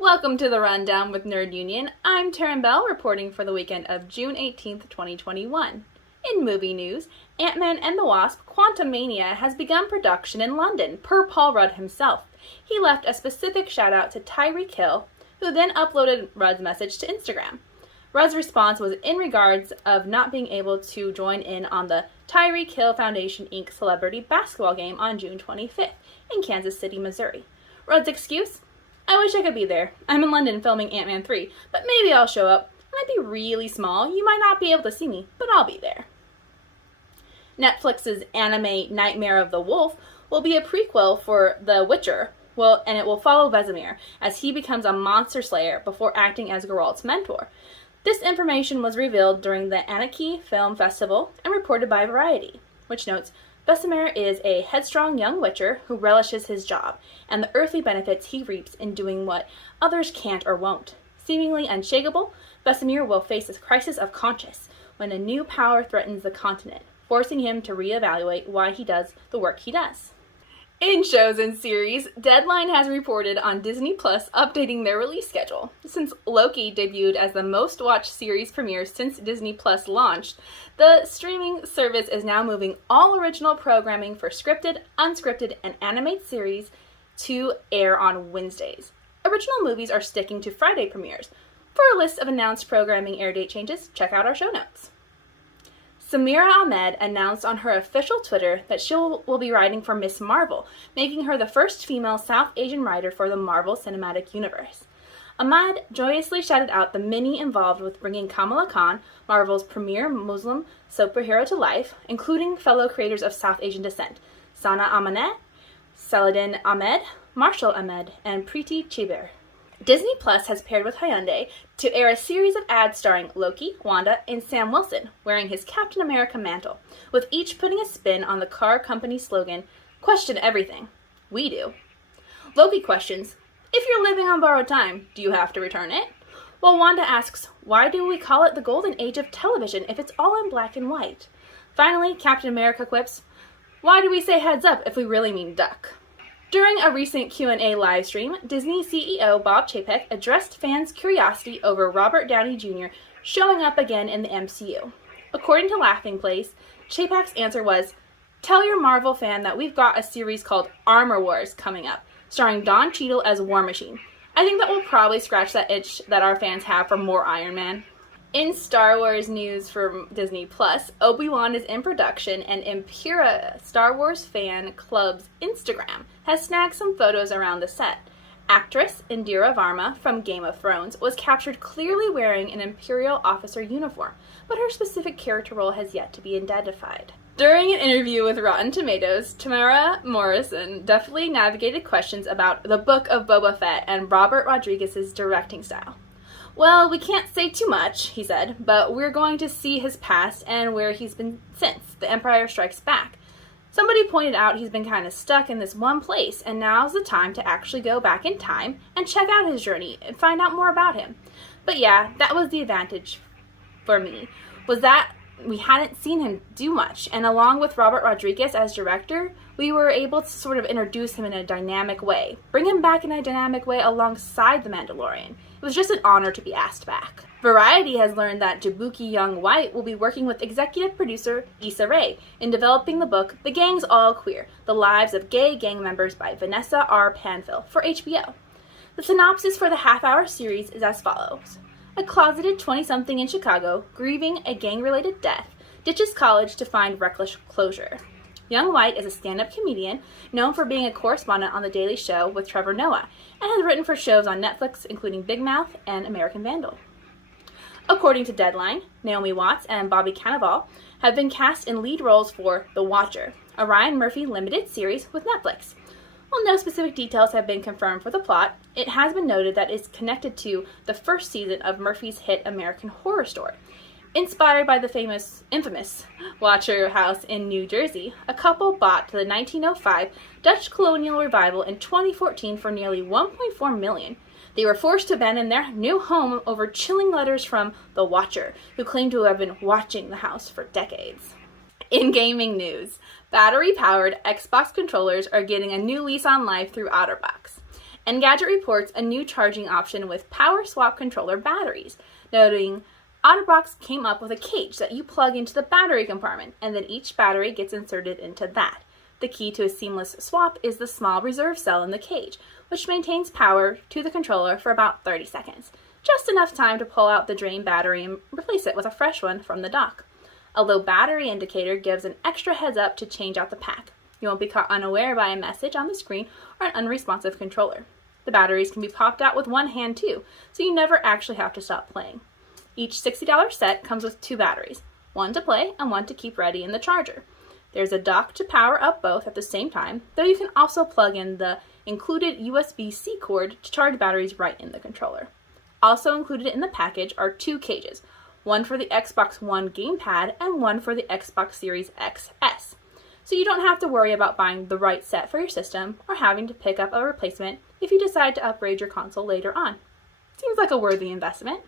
Welcome to the Rundown with Nerd Union. I'm Taryn Bell, reporting for the weekend of June 18th, 2021. In movie news, Ant-Man and the Wasp: Quantumania has begun production in London, per Paul Rudd himself. He left a specific shout-out to Tyreek Hill, who then uploaded Rudd's message to Instagram. Rudd's response was in regards of not being able to join in on the Tyreek Hill Foundation Inc. celebrity basketball game on June 25th in Kansas City, Missouri. Rudd's excuse? I wish I could be there. I'm in London filming Ant-Man 3, but maybe I'll show up. I might be really small. You might not be able to see me, but I'll be there. Netflix's anime Nightmare of the Wolf will be a prequel for The Witcher, and it will follow Vesemir as he becomes a monster slayer before acting as Geralt's mentor. This information was revealed during the Annecy Film Festival and reported by Variety, which notes, Vesemir is a headstrong young witcher who relishes his job and the earthly benefits he reaps in doing what others can't or won't. Seemingly unshakable, Vesemir will face a crisis of conscience when a new power threatens the continent, forcing him to reevaluate why he does the work he does. In shows and series, Deadline has reported on Disney Plus updating their release schedule. Since Loki debuted as the most-watched series premiere since Disney Plus launched, the streaming service is now moving all original programming for scripted, unscripted, and animated series to air on Wednesdays. Original movies are sticking to Friday premieres. For a list of announced programming air date changes, check out our show notes. Samira Ahmed announced on her official Twitter that she will be writing for Ms. Marvel, making her the first female South Asian writer for the Marvel Cinematic Universe. Ahmed joyously shouted out the many involved with bringing Kamala Khan, Marvel's premier Muslim superhero, to life, including fellow creators of South Asian descent, Sana Amanat, Saladin Ahmed, Marshall Ahmed, and Preeti Chiber. Disney Plus has paired with Hyundai to air a series of ads starring Loki, Wanda, and Sam Wilson wearing his Captain America mantle, with each putting a spin on the car company's slogan, "Question everything. We do." Loki questions, "If you're living on borrowed time, do you have to return it?" While Wanda asks, "Why do we call it the golden age of television if it's all in black and white?" Finally, Captain America quips, "Why do we say heads up if we really mean duck?" During a recent Q&A livestream, Disney CEO Bob Chapek addressed fans' curiosity over Robert Downey Jr. showing up again in the MCU. According to Laughing Place, Chapek's answer was, "Tell your Marvel fan that we've got a series called Armor Wars coming up, starring Don Cheadle as War Machine. I think that will probably scratch that itch that our fans have for more Iron Man." In Star Wars news from Disney Plus, Obi-Wan is in production, and Impura, Star Wars fan club's Instagram, has snagged some photos around the set. Actress Indira Varma from Game of Thrones was captured clearly wearing an Imperial officer uniform, but her specific character role has yet to be identified. During an interview with Rotten Tomatoes, Tamara Morrison deftly navigated questions about the Book of Boba Fett and Robert Rodriguez's directing style. "Well, we can't say too much," he said, "but we're going to see his past and where he's been since The Empire Strikes Back. Somebody pointed out he's been kind of stuck in this one place, and now's the time to actually go back in time and check out his journey and find out more about him. But yeah, that was the advantage for me, was that we hadn't seen him do much, and along with Robert Rodriguez as director, we were able to sort of introduce him in a dynamic way, bring him back in a dynamic way alongside The Mandalorian. It was just an honor to be asked back." Variety has learned that Jabuki Young White will be working with executive producer Issa Rae in developing the book The Gang's All Queer, The Lives of Gay Gang Members by Vanessa R. Panfil for HBO. The synopsis for the half-hour series is as follows. A closeted 20-something in Chicago, grieving a gang-related death, ditches college to find reckless closure. Young White is a stand-up comedian known for being a correspondent on The Daily Show with Trevor Noah and has written for shows on Netflix including Big Mouth and American Vandal. According to Deadline, Naomi Watts and Bobby Cannavale have been cast in lead roles for The Watcher, a Ryan Murphy limited series with Netflix. While no specific details have been confirmed for the plot, it has been noted that it's connected to the first season of Murphy's hit American Horror Story. Inspired by the infamous Watcher house in New Jersey, a couple bought the 1905 Dutch colonial revival in 2014 for nearly $1.4 million. They were forced to abandon their new home over chilling letters from the Watcher, who claimed to have been watching the house for decades. In gaming news, battery-powered Xbox controllers are getting a new lease on life through OtterBox. Engadget reports a new charging option with power swap controller batteries, noting OtterBox came up with a cage that you plug into the battery compartment, and then each battery gets inserted into that. The key to a seamless swap is the small reserve cell in the cage, which maintains power to the controller for about 30 seconds, just enough time to pull out the drained battery and replace it with a fresh one from the dock. A low battery indicator gives an extra heads up to change out the pack. You won't be caught unaware by a message on the screen or an unresponsive controller. The batteries can be popped out with one hand too, so you never actually have to stop playing. Each $60 set comes with 2 batteries, one to play and one to keep ready in the charger. There's a dock to power up both at the same time, though you can also plug in the included USB-C cord to charge batteries right in the controller. Also included in the package are 2 cages, one for the Xbox One gamepad and one for the Xbox Series XS. So you don't have to worry about buying the right set for your system or having to pick up a replacement if you decide to upgrade your console later on. Seems like a worthy investment.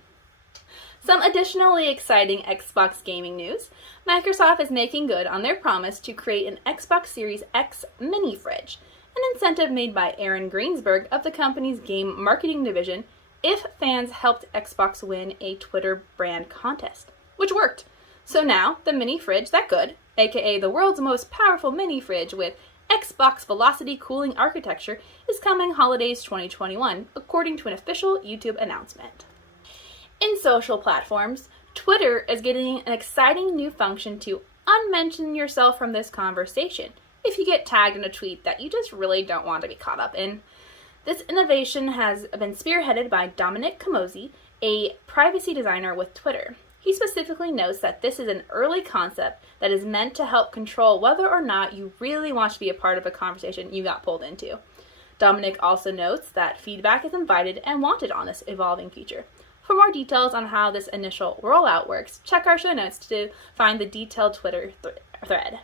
Some additionally exciting Xbox gaming news. Microsoft is making good on their promise to create an Xbox Series X mini fridge, an incentive made by Aaron Greensberg of the company's game marketing division if fans helped Xbox win a Twitter brand contest, which worked. So now, the mini fridge that could, aka the world's most powerful mini fridge with Xbox Velocity cooling architecture, is coming holidays 2021, according to an official YouTube announcement. In social platforms, Twitter is getting an exciting new function to unmention yourself from this conversation if you get tagged in a tweet that you just really don't want to be caught up in. This innovation has been spearheaded by Dominic Camozzi, a privacy designer with Twitter. He specifically notes that this is an early concept that is meant to help control whether or not you really want to be a part of a conversation you got pulled into. Dominic also notes that feedback is invited and wanted on this evolving feature. For more details on how this initial rollout works, check our show notes to find the detailed Twitter thread.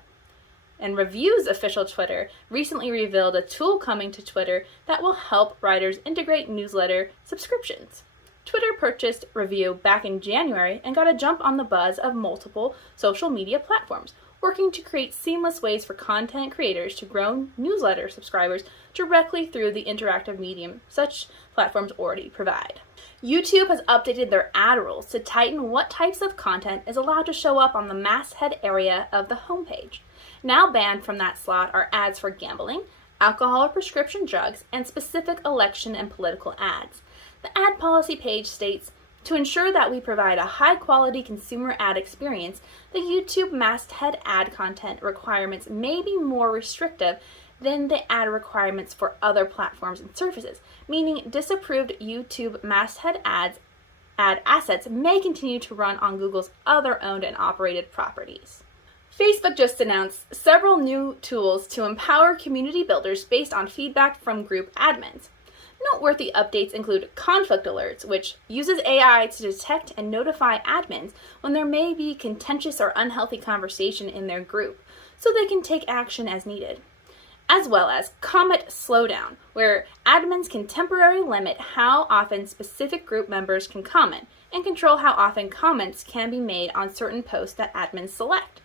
And Review's official Twitter recently revealed a tool coming to Twitter that will help writers integrate newsletter subscriptions. Twitter purchased Review back in January and got a jump on the buzz of multiple social media platforms, working to create seamless ways for content creators to grow newsletter subscribers directly through the interactive medium such platforms already provide. YouTube has updated their ad rules to tighten what types of content is allowed to show up on the masthead area of the homepage. Now banned from that slot are ads for gambling, alcohol or prescription drugs, and specific election and political ads. The ad policy page states, to ensure that we provide a high-quality consumer ad experience, the YouTube masthead ad content requirements may be more restrictive than the ad requirements for other platforms and services, meaning disapproved YouTube masthead ad assets may continue to run on Google's other owned and operated properties. Facebook just announced several new tools to empower community builders based on feedback from group admins. Noteworthy updates include conflict alerts, which uses AI to detect and notify admins when there may be contentious or unhealthy conversation in their group, so they can take action as needed. As well as comment slowdown, where admins can temporarily limit how often specific group members can comment and control how often comments can be made on certain posts that admins select.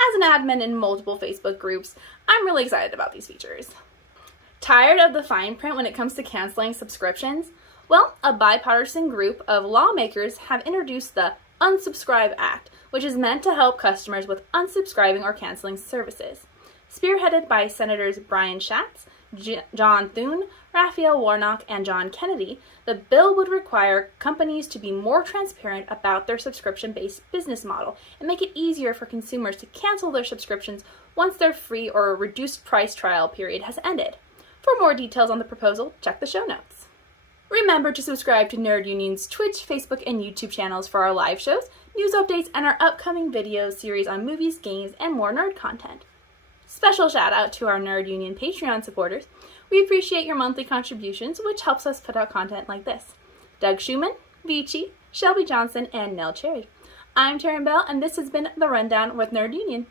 As an admin in multiple Facebook groups, I'm really excited about these features. Tired of the fine print when it comes to canceling subscriptions? Well, a bipartisan group of lawmakers have introduced the Unsubscribe Act, which is meant to help customers with unsubscribing or canceling services. Spearheaded by Senators Brian Schatz, John Thune, Raphael Warnock, and John Kennedy, the bill would require companies to be more transparent about their subscription-based business model and make it easier for consumers to cancel their subscriptions once their free or reduced price trial period has ended. For more details on the proposal, check the show notes. Remember to subscribe to Nerd Union's Twitch, Facebook, and YouTube channels for our live shows, news updates, and our upcoming video series on movies, games, and more nerd content. Special shout out to our Nerd Union Patreon supporters. We appreciate your monthly contributions, which helps us put out content like this. Doug Schumann, Vici, Shelby Johnson, and Nell Cherry. I'm Taryn Bell, and this has been The Rundown with Nerd Union.